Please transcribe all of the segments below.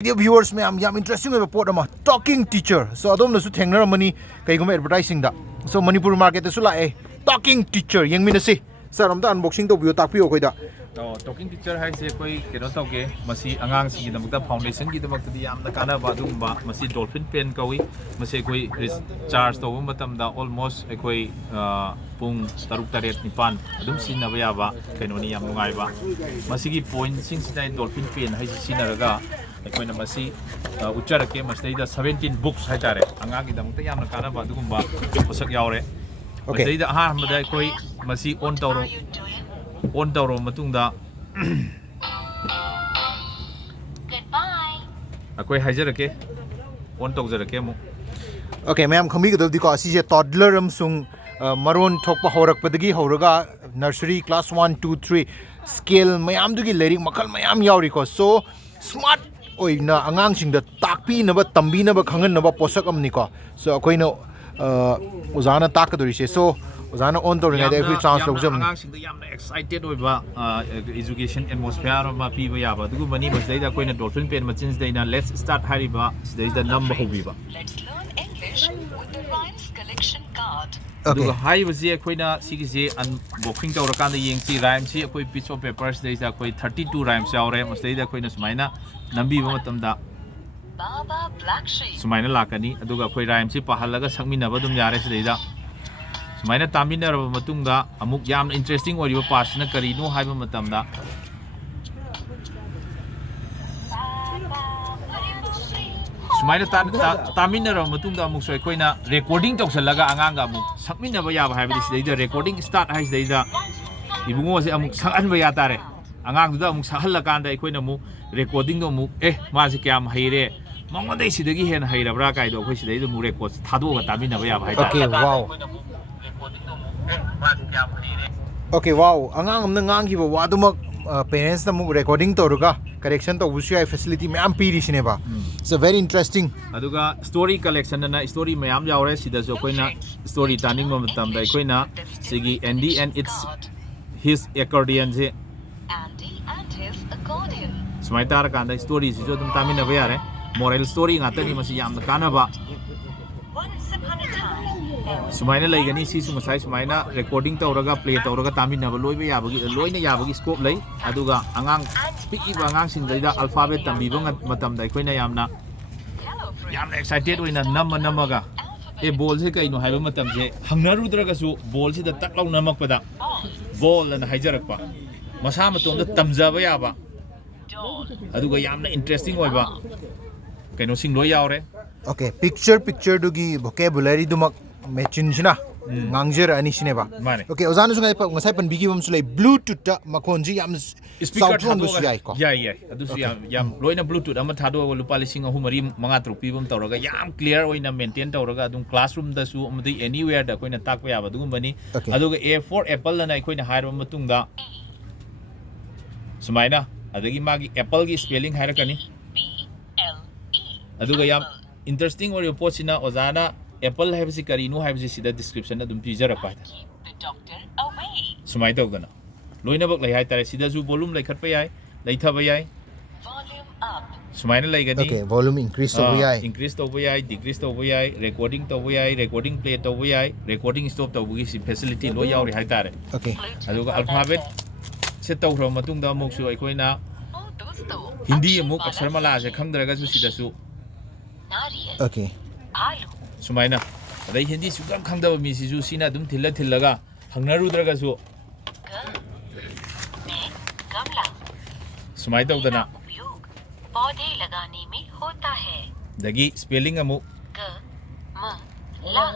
Dear viewers, I'm interesting with a report of talking teacher. So I don't know to money advertising that. So Manipur market is like talking teacher. Young ministry. Sir, I'm the unboxing to view tapi okay da. Talking teacher hai se koi keno tawge masi angang sing gidamakta foundation gidamakta di yamna kana ba dumba masi dolphin pen kawi masi koi recharge to matamda almost koi pung taruk taret nipan adum sinaba yaba keno ni yam nungai ba masi gi point sing sidai dolphin pen hai sinaraga akoina masi ucharake masida 17 books hai tare angang gidamakta yamna kana ba dumba posak yaure masida ha hamada koi masi on tawro matungda akoi hajarake on tawjarake mu okay ma'am khami gadal di ko asi je toddler amsung maron thokpa horak padagi horaga nursery class 1 2 3 scale mayam dugi lerik makal mayam yauri ko so smart oina angang sing da takpi na ba tambi na ba khangan na ba posak amni ko so akoi no uzana takadori se so uzana on to ringa every chance lo jam angang sing da yamna excited oiba education atmosphere ma pi ba yaba dugu mani ba dai da koina dolphin pen machines dai na let's start hariba dai da number hobiba let's learn english with the rhymes collection card dugu hai ba je koina sigi je unboxing tawra kan da yeng chi rhymes si koi piece of papers dai da koi 32 rhymes yaure mas dai da koina sumaina nambi ba matam da baba black sheep sumaina lakani aduga koi rhymes si pahalaga sakmina ba dum yare se dai da sumaina tamina raba matungda amuk yam interesting oriba part na kari no haiba matamda sumaina tamina raba matungda amuk soi koina recording tawsalaga anganga amuk sakmina ba yaba haiba sidai recording start hai sidai da ibungo se amuk sangan ba ya tare angang du da amuk sahalla kanda koina mu recording do amuk ma se kyam haire mangodai sidagi hen hairabra kai do khoi sidai do mu record thado ga tamina ba yaba hai okay wow okay wow angang amna ngang hi ba wadumak parents na mu recording toruga correction to usu ai facility mayam piri sine ba so very interesting aduga story collection na story mayam yaure sida jo koina story turning matam da koina sigi Andy and it's his accordion je Andy and his accordion smaitar kan da story si jo dum tamina ba yare moral story ngata ni masi yam kana ba once upon a time sumaina laigani si su masai sumaina recording tawraga play tawraga tamina ba loiba yabagi loina yabagi scope lai aduga angang piki ba angang sing da alphabet tambi ba matam da koina yamna excited oina namaga e ball se kaino haiba matam je hangnaru draga su ball se da tak law namak pada ball na haijarak pa masa matom da tamja ba yaba aduga yamna interesting oiba kaino sing loi yaure okay picture dugi vocabulary dumak mechin sina ngangjer ani sine ba okay ozana sungai pa ngasai pan bigi bam sulai bluetooth ta makonji yam speaker thadu su yai ko ya adu su yam loina bluetooth ama thado lupa lising ahumari manga trupi bam tawraga yam clear oina maintain tawraga adum classroom da su amdi anywhere da koina takpa yaba dum bani aduga a for apple na koina hairba matungda sumaina adagi magi apple gi spelling hairakani aduga yam interesting ori pochina ozana apple haibsi karino haibsi sida description adum pijara pa the doctor away sumai tawdana loina bak lai hai tare sida ju volume lai khat pa yai lai thaba yai volume up sumaina lai gani okay volume increase to yai increase to yai decrease to yai recording to yai recording play to yai recording stop to bugi si facility lo yauri hai tare okay aduga alphabet se tawro matung da mok su ai koina hindi amuk aksar mala se khangdraga su sida su okay alu sumaina adai hindi su kam khangda mi si ju sina dum thillaga hangnaru draga su गमला sumai tawdana उपयोग पौधे लगाने में होता है dagi spelling amu ग म ला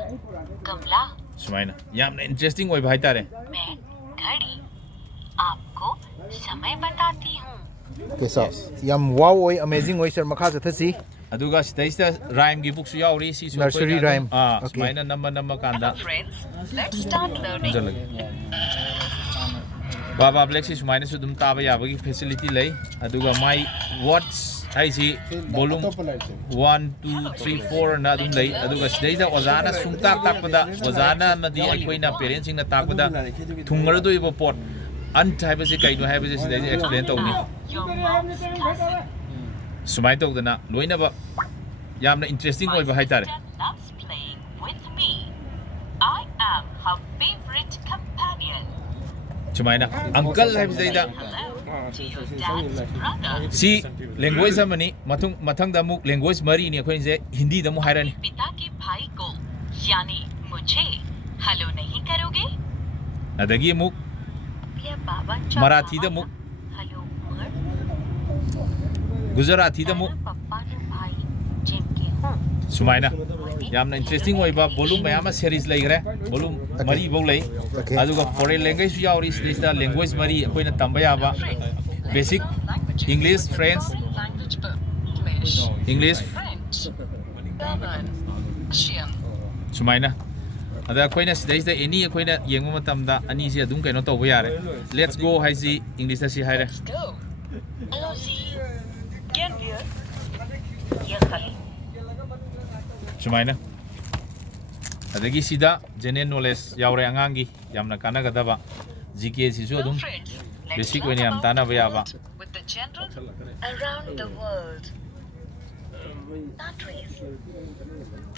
गमला sumaina yamna interesting oi bhai tare मैं घड़ी आपको समय बताती हूँ okay so yam wow oi amazing oi sir makha jathasi aduga sida rhyme gi book su yauri si su nursery rhyme sumaina namma kanda friends let's start learning baba black si sumaina su dum taba yabagi facility lei aduga my watch ai si volume 1 2 3 4 na dum lei aduga sida ozana sungta takpada ozana madi aikoina parents sing na takpada thungar do ibo pot an type se kaino have se sida explain tawni Sumai tawdana loinaba yamna interesting My oiba haitare. sister loves playing with me. I am her favorite companion. Sumaina uncle haibsaida Hello to your dad's brother. si language amani mathang da muk language mari ni akhoi je Hindi da mu hairani. पिता के भाई को यानी मुझे hello नहीं करोगे? Adagi muk ये बाबा Marathi da muk hello मर Gujarati da muk पप्पा ने भाई जिनके हों Sumaina yamna interesting oiba volume mayama series laigre volume mari bau lai Okay. aduga foreign language yauri da language mari akhoi na tamba ya ba basic English French language book English English French German Russian Sumaina ada akhoi na sidai any akhoi na yengma matamda ani si adum kaino tawba yare let's go haisi English da si haire Let's go. Hello Z. Get here. ये खाली Sumaina adagi sida general knowledge yaure angangi yamna kanagadaba GK sisu adum friends. basic oina yam tana ba yaba With the general around the world. Countries.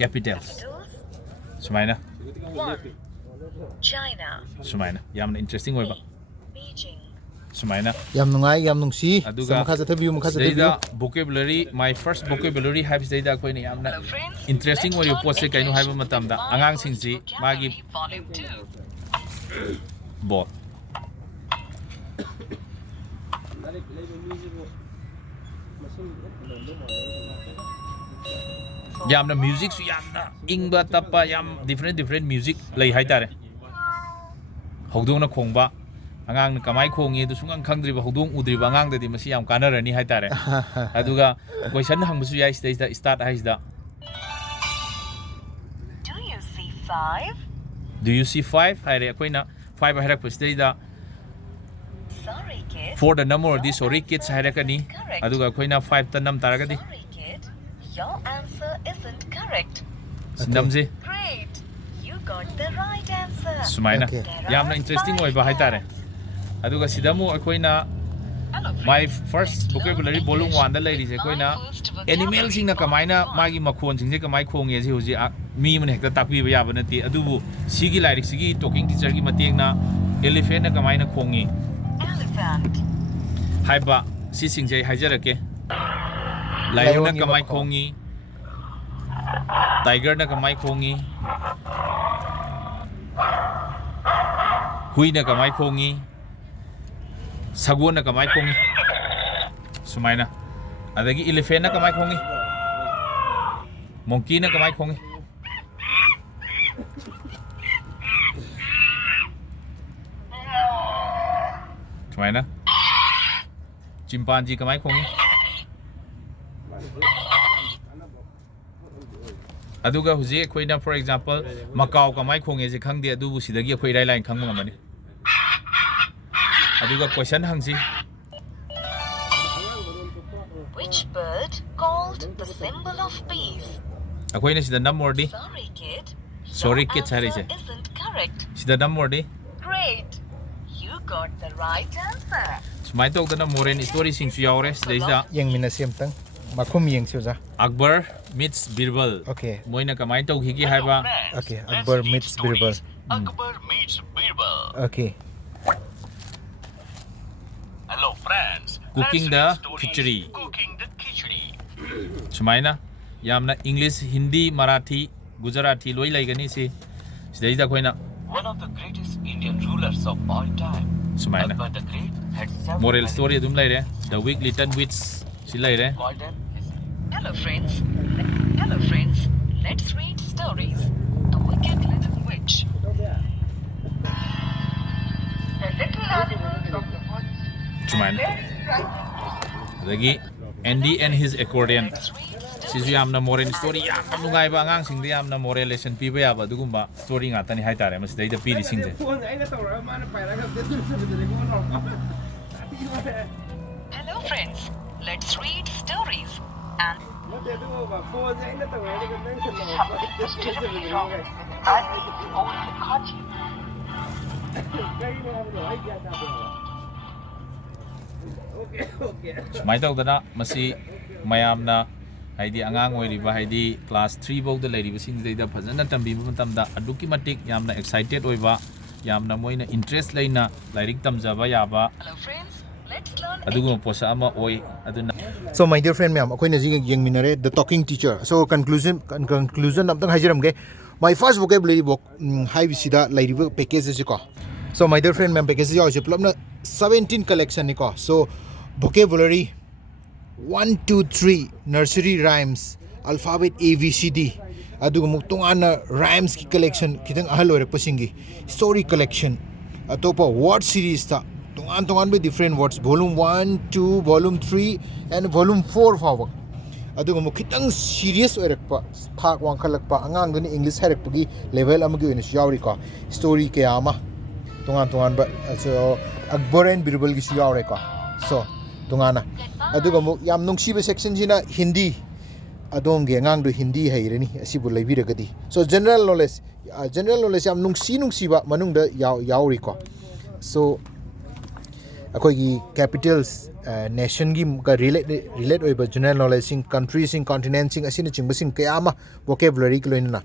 capitals Capitals. Sumaina One. China. Sumaina yamna interesting oiba Beijing. Sumaina Yam nungai yam nungsi. Aduga Sa makha sa view makha sa view. Data vocabulary my first vocabulary habs data ko ni yamna Hello friends. interesting Let's oyo learn pot se kaino English haiba matamda with angang My singsi Vocabulary magi Volume 2. bot yamna music su yamna ingba tappa yam different music lei haitare hodong na khongba angang na kamai khongi du sungang khangdriba hodong udriba angang da di masi yam kanarani haitare aduga question hangbusu yai stage da start haisda Do you see 5? do you see 5 haire koina 5 haira ko stage da Sorry kid. for the number of these sorry kids haira kani aduga koina 5 ta nam taragadi Sorry kid. Your answer isn't correct. namje Great. You got the right answer. sumaina Okay. yamna interesting oi ba haitare aduga sidamu koina Hello, my friends. first vocabulary volume 1 da lai ri je koina animal sing na kamaina magi makhon sing je kamai khonge je huji mi mun hekta takpi ba yaba nati adubu sigi lyric sigi talking teacher gi mateng na elephant na kamaina khongi Elephant. haiba si sing je haijarake lion na Lion kamai gi khongi tiger na kamai khongi hui na kamai khongi sagon na kamai khongi sumaina adagi elephant na kamai khongi monkey na kamai khongi sumaina chimpanzee kamai khongi aduga huji khoina for example macau kamai khonge je khangde adubu sidagi khoi rai line khangma ngamani aduga question hangsi Which bird called the symbol of peace? akhoina sida number di Sorry kid. Sorry, Your kid, sorry, answer sir. isn't correct. sida number di Great. You got the right answer. smai tok dana moren story sing su yaure sida Yang mina siam tang. Makum yang siu za. Akbar meets Birbal Okay. moina kamai tok higi haiba Okay. Akbar meets Birbal. Akbar meets Birble. Okay. Hello, friends. Cooking Let's the read stories. Khichari. Cooking the Khichari. sumaina yamna English Hindi Marathi Gujarati loi laigani si sida khoina One of the greatest Indian rulers of all time. Sumaina. Akbar the Great had several moral wives. story adum laire the weak little witch si laire Called them his Hello friends. Hello friends. Let's read stories. The Wicked Little Witch. The little animals of the woods. sumaina Very frightened. adagi Andy and his accordion Let's read stories. sisu yamna moral story yamna nungai ba angang sing de yamna moral lesson pi ba yaba dugumba story nga tani hai tare mas dai da pi ri sing je Hello friends. Let's read stories. And ꯁꯨꯃꯥꯏꯅ ꯇꯧꯗꯅ ꯃꯁꯤ ꯃꯌꯥꯝꯅ ꯍꯥꯏꯗꯤ ꯑꯉꯥꯡ ꯑꯣꯏꯔꯤꯕ ꯍꯥꯏꯗꯤ class 3 ꯐꯥꯎꯗ ꯂꯩꯔꯤꯕꯁꯤꯡꯁꯤꯗꯩꯗ ꯐꯖꯅ ꯇꯝꯕꯤꯕ ꯃꯇꯝꯗ ꯑꯗꯨꯛꯀꯤ ꯃꯇꯤꯛ ꯌꯥꯝꯅ ꯑꯦꯛꯁꯥꯏꯇꯦꯠ ꯑꯣꯏꯕ ꯌꯥꯝꯅ ꯃꯣꯏꯅ ꯏꯟꯇꯔꯦꯁ ꯂꯩꯅ ꯂꯥꯏꯔꯤꯛ ꯇꯝꯖꯕ ꯌꯥꯕ Hello friends, let's learn ꯑꯗꯨꯒꯨꯝꯕ ꯄꯣꯠꯁꯛ ꯑꯃ ꯑꯣꯏ ꯑꯗꯨꯅ So my dear friend ma'am, akoina ji yengminare the talking teacher. So conclusion amtang haijaramge. My first vocabulary book haibisida lairiba package ji ko. So my dear friend ma'am, package ji plumna 17 collection ni ko. So vocabulary 1 2 3 nursery rhymes alphabet ABCD aduga muk tongana rhymes ki collection kitang ahal oirak pasingi story collection atopa word series ta tongan be different words volume 1 2 volume 3 and volume 4 fawa aduga muk kitang serious oirakpa thak wangkhalakpa angang duni english hairakpagi level amagi oina yawri ko story ke ama tongan ba so Akhbar and Birble gi yawre ko so tongana aduga muk yam nungsiba section jina Hindi adom ge ngang do Hindi hairani asibu laibiragadi so general knowledge yam nungsiba manungda yauri ko so akoigi capitals nation gi ka relate oiba general knowledge sing countries sing continents sing asina chingba sing kayama vocabulary ki loina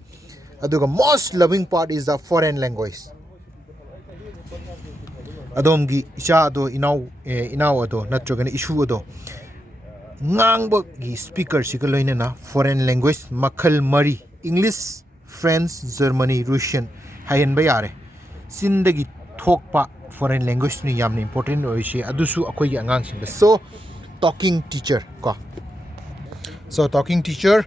aduga most loving part is the foreign language adom gi isha ado inaw ado natrogani issue ado ngang gi speaker siga loina na foreign language makhal mari English French Germany Russian hayen ba yare sindagi thokpa foreign language ni yamna important oishi adusu akoi angang sing so talking teacher ko so talking teacher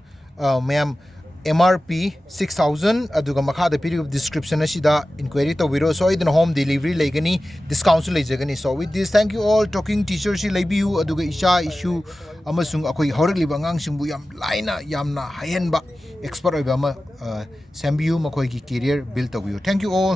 ma'am MRP 6000 aduga makha da piri description asida inquiry to biro so idan home delivery legani discount legani so with this thank you all talking teacher si lebiu aduga isha issue amasung akoi horagli bangang singbu yam laina yamna hayen ba expert oiba ma sambiu makoi ki career build to you thank you all